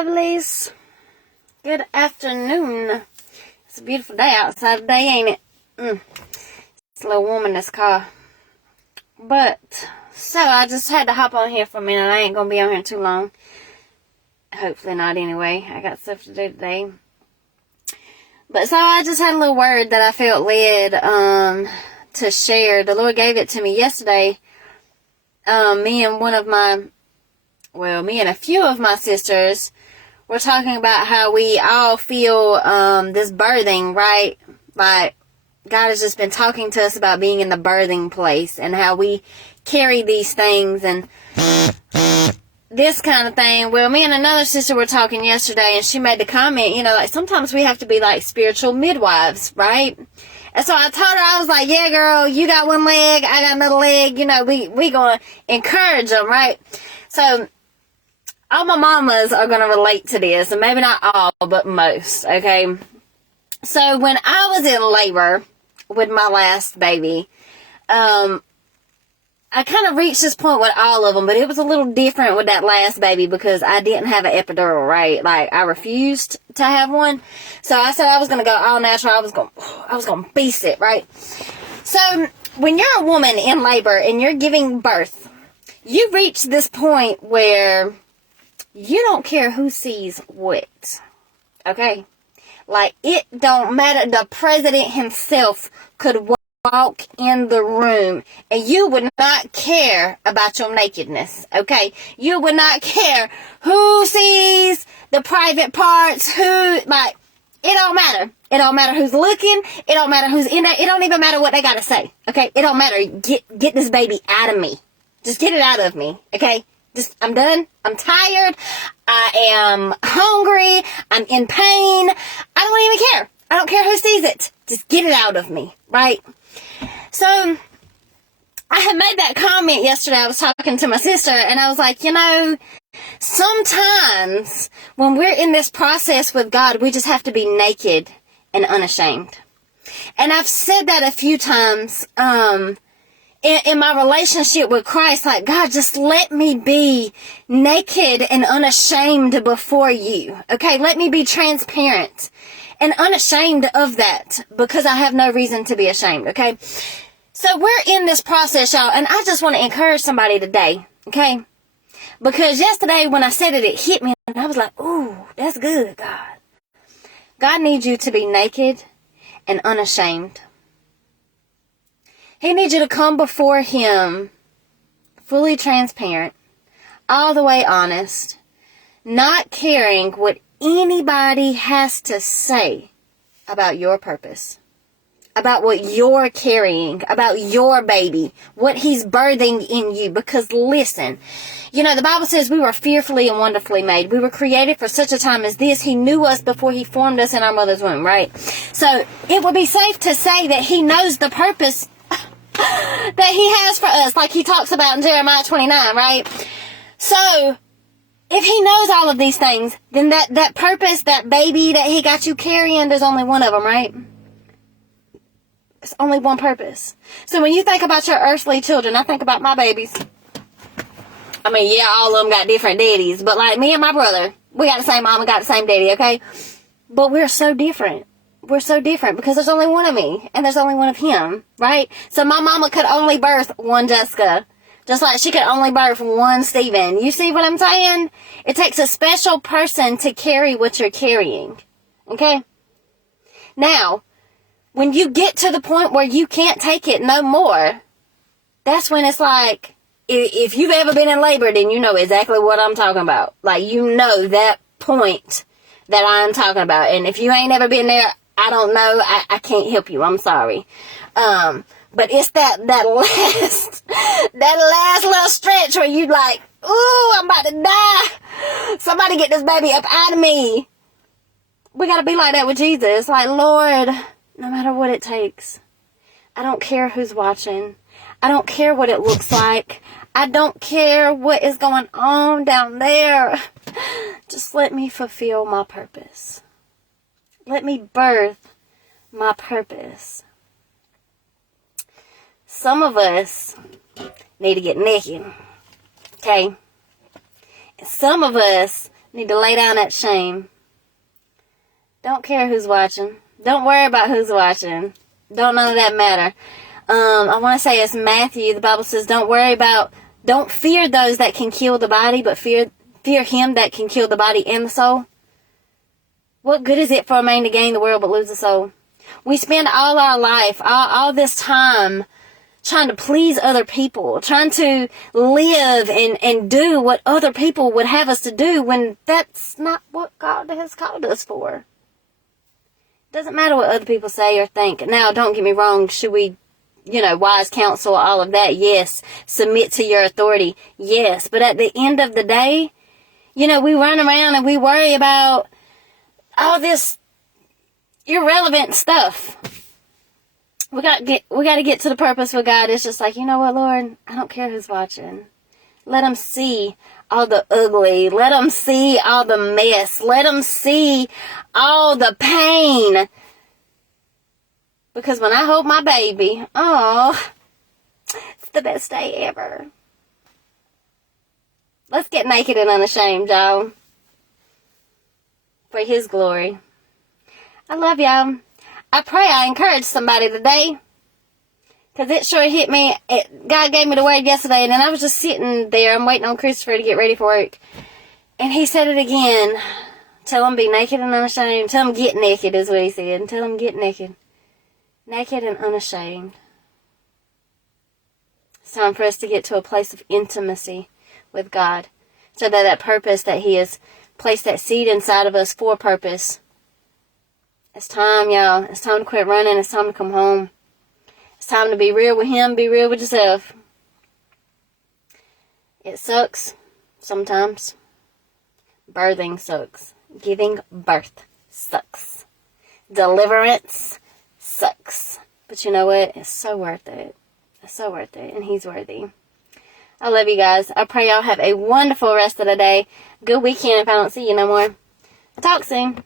lovelies. Good afternoon. It's a beautiful day outside today, ain't it? It's a little warm in this car. So I just had to hop on here for a minute. I ain't gonna be on here too long. Hopefully not anyway. I got stuff to do today. So I just had a little word that I felt led to share. The Lord gave it to me yesterday. Me and a few of my sisters were talking about how we all feel this birthing, right? Like, God has just been talking to us about being in the birthing place and how we carry these things and this kind of thing. Well, me and another sister were talking yesterday, and she made the comment, like sometimes we have to be like spiritual midwives, right? And so I told her, I was like, yeah, girl, you got one leg, I got another leg, we gonna encourage them, right? So all my mamas are gonna relate to this, and maybe not all, but most, okay? So when I was in labor with my last baby, I kind of reached this point with all of them, but it was a little different with that last baby because I didn't have an epidural, right? Like, I refused to have one. So I said I was going to go all natural. I was going to beast it, right? So when you're a woman in labor and you're giving birth, you reach this point where you don't care who sees what, okay? Like, it don't matter. The president himself could walk in the room and you would not care about your nakedness, okay? You would not care who sees the private parts, it don't matter. It don't matter who's looking. It don't matter who's in there. It don't even matter what they gotta say, okay? It don't matter. Get this baby out of me. Just get it out of me, okay? I'm done. I'm tired. I am hungry. I'm in pain. I don't even care. I don't care who sees it. Just get it out of me, right? So I had made that comment yesterday. I was talking to my sister, and I was like, sometimes when we're in this process with God, we just have to be naked and unashamed. And I've said that a few times in my relationship with Christ, like, God, just let me be naked and unashamed before you. Okay, let me be transparent and unashamed of that because I have no reason to be ashamed, okay? So we're in this process, y'all, and I just want to encourage somebody today, okay? Because yesterday when I said it, it hit me, and I was like, ooh, that's good, God. God needs you to be naked and unashamed. He needs you to come before Him fully transparent, all the way honest, not caring what anybody has to say about your purpose, about what you're carrying, about your baby, what He's birthing in you. Because listen, the Bible says we were fearfully and wonderfully made. We were created for such a time as this. He knew us before He formed us in our mother's womb, right? So it would be safe to say that He knows the purpose that He has for us, like He talks about in Jeremiah 29, right? So if He knows all of these things, then that purpose, that baby that He got you carrying, there's only one of them, right? It's only one purpose. So when you think about your earthly children, I think about my babies. I mean, yeah, all of them got different daddies, but like me and my brother, we got the same mom and got the same daddy, okay? But we're so different. We're so different because there's only one of me and there's only one of him, right? So my mama could only birth one Jessica, just like she could only birth one Stephen. You see what I'm saying? It takes a special person to carry what you're carrying, okay? Now, when you get to the point where you can't take it no more, that's when it's like, if you've ever been in labor, then you know exactly what I'm talking about. Like, you know that point that I'm talking about. And if you ain't ever been there, I don't know. I can't help you. I'm sorry. But it's that last little stretch where you like, ooh, I'm about to die. Somebody get this baby up out of me. We got to be like that with Jesus. Like, Lord, no matter what it takes. I don't care who's watching. I don't care what it looks like. I don't care what is going on down there. Just let me fulfill my purpose. Let me birth my purpose. Some of us need to get naked. Okay? Some of us Need to lay down that shame. Don't care who's watching. Don't worry about who's watching. Don't none of that matter. I want to say it's Matthew. The Bible says, don't fear those that can kill the body, but fear him that can kill the body and the soul. What good is it for a man to gain the world but lose the soul? We spend all our life, all this time, trying to please other people, trying to live and do what other people would have us to do when that's not what God has called us for. Doesn't matter what other people say or think. Now, don't get me wrong, should we, wise counsel, all of that? Yes. Submit to your authority? Yes. But at the end of the day, we run around and we worry about all this irrelevant stuff. We got to get to the purpose for God. It's just like, you know what, Lord? I don't care who's watching. Let them see all the ugly. Let them see all the mess. Let them see all the pain. Because when I hold my baby, it's the best day ever. Let's get naked and unashamed, y'all. For His glory. I love y'all. I pray I encouraged somebody today. Because it sure hit me. God gave me the word yesterday, and then I was just sitting there. I'm waiting on Christopher to get ready for work. And he said it again. Tell them be naked and unashamed. Tell them get naked is what he said. Tell them get naked. Naked and unashamed. It's time for us to get to a place of intimacy with God. So that purpose that He has placed that seed inside of us for purpose. It's time, y'all. It's time to quit running. It's time to come home. It's time to be real with Him. Be real with yourself. It sucks sometimes. Birthing sucks. Giving birth sucks. Deliverance sucks. But you know what? It's so worth it. It's so worth it. And He's worthy. I love you guys. I pray y'all have a wonderful rest of the day. Good weekend if I don't see you no more. I'll talk soon.